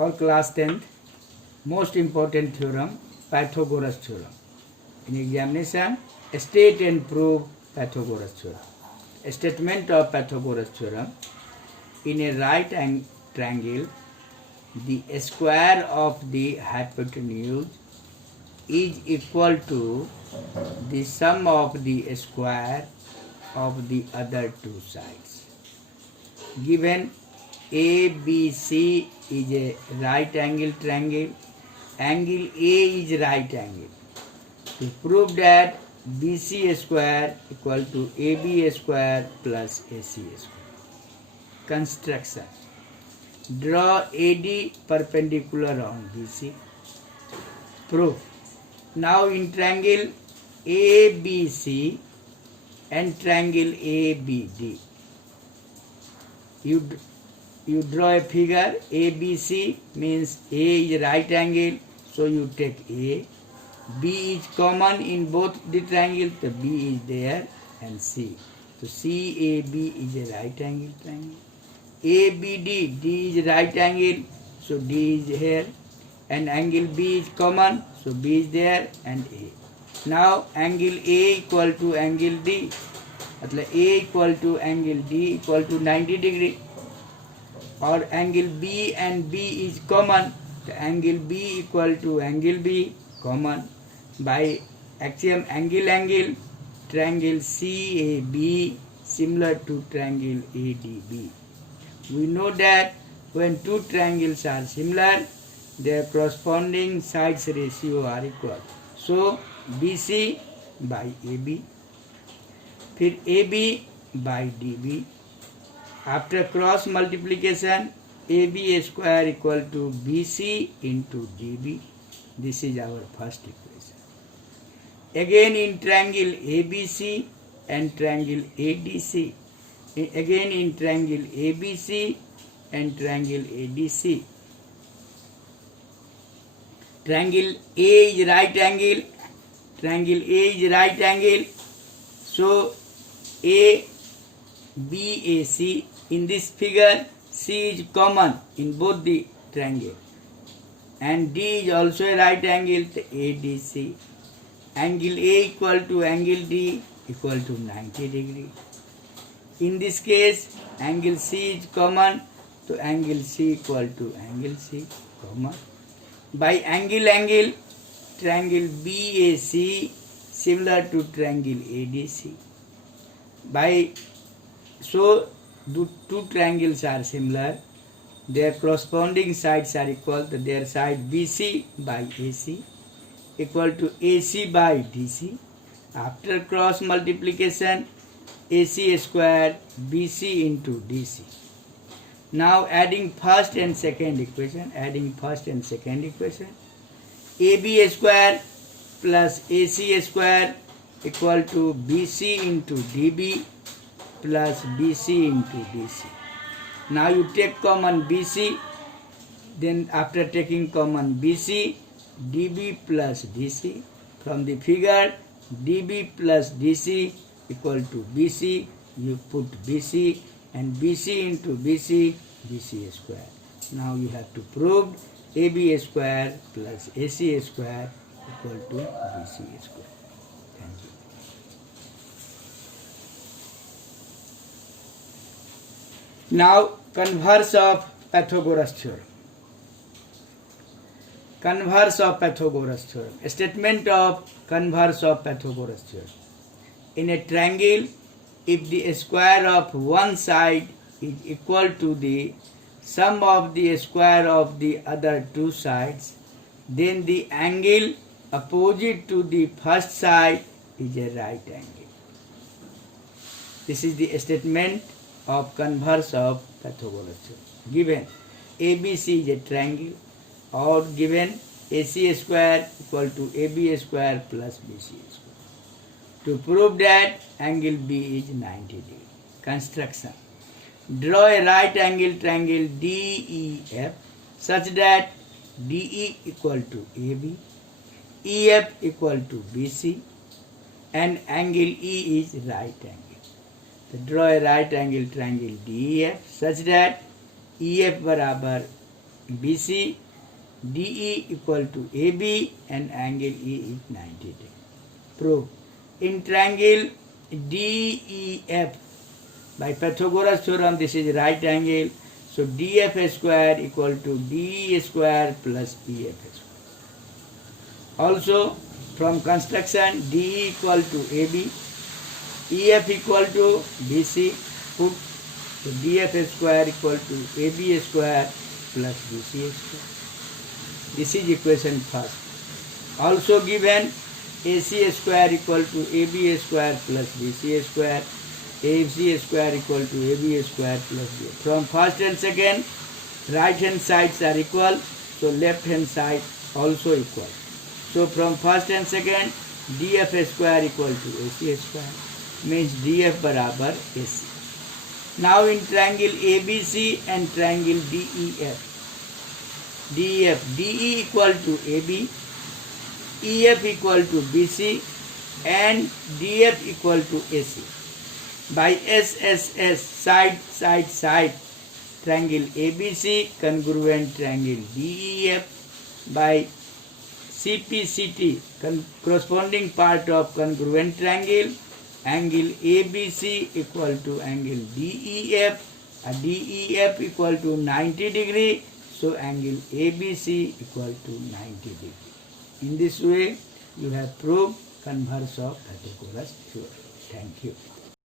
for class 10th, most important theorem, Pythagoras theorem. In examination, state and prove Pythagoras theorem. A statement of Pythagoras theorem: in a right triangle, the square of the hypotenuse is equal to the sum of the square of the other two sides. Given ABC is a right angle triangle, angle A is right angle. To prove that BC square equal to AB square plus AC square. Construction. Draw AD perpendicular on BC. Proof. Now in triangle ABC and triangle ABD, you draw a figure. ABC means A is right angle, so you take A. B is common in both the triangles, so B is there, and C. So CAB is a right angle triangle. ABD, D is right angle, so D is here, and angle B is common, so B is there, and A. Now angle A equal to angle D, मतलब A equal to angle D equal to 90 degree, or angle B and B is common, so angle B equal to angle B common. By axiom angle, triangle CAB similar to triangle ADB. We know that when two triangles are similar, their corresponding sides ratio are equal. So BC by AB, फिर AB by DB. After cross multiplication, AB square equal to BC into DB. This is our first equation. Again in triangle ABC and triangle ADC. Again in triangle ABC and triangle ADC. Triangle A is right angle. Triangle A is right angle. So ABAC, in this figure, C is common in both the triangle. And D is also a right angle, so ADC. Angle A equal to angle D equal to 90 degree. In this case, angle C is common, so angle C equal to angle C, common. By angle, triangle BAC similar to triangle ADC. So the two triangles are similar, their corresponding sides are equal, to their side BC by AC equal to AC by DC. After cross multiplication, AC square BC into DC. Now adding first and second equation, AB square plus AC square equal to BC into DB plus BC into DC. Now you take common BC, then after taking common BC, DB plus DC. From the figure, DB plus DC equal to BC, you put BC, and BC into BC, BC square. Now you have to prove AB square plus AC square equal to BC square. Thank you. Now converse of Pythagoras theorem. Converse of Pythagoras theorem. A statement of converse of Pythagoras theorem. In a triangle, if the square of one side is equal to the sum of the square of the other two sides, then the angle opposite to the first side is a right angle. This is the statement of converse of Pythagoras theorem. Given ABC is a triangle, or given AC square equal to AB square plus BC square. To prove that angle B is 90 degree. Construction. Draw a right angle triangle DEF such that DE equal to AB, EF equal to BC, and angle E is right angle. So draw a right angle triangle DEF such that EF बराबर BC, DE equal to AB, and angle E is 90 degree. Prove. In triangle DEF, by Pythagoras theorem, this is right angle. So DF square equal to DE square plus EF square. Also, from construction, DE equal to AB, EF equal to BC, put so DF square equal to AB square plus BC square. This is equation first. Also given AC square equal to AB square plus BC square, AC square equal to AB square plus B. From first and second, right hand sides are equal, so left hand side also equal. So from first and second, DF square equal to AC square, means DF barabar AC. Now in triangle ABC and triangle DEF, DE equal to AB, EF equal to BC, and DF equal to AC. By SSS, side, triangle ABC congruent triangle DEF. By CPCT, corresponding part of congruent triangle, angle ABC equal to angle DEF, DEF equal to 90 degree, so angle ABC equal to 90 degree. In this way, you have proved converse of Pythagoras theorem. Thank you.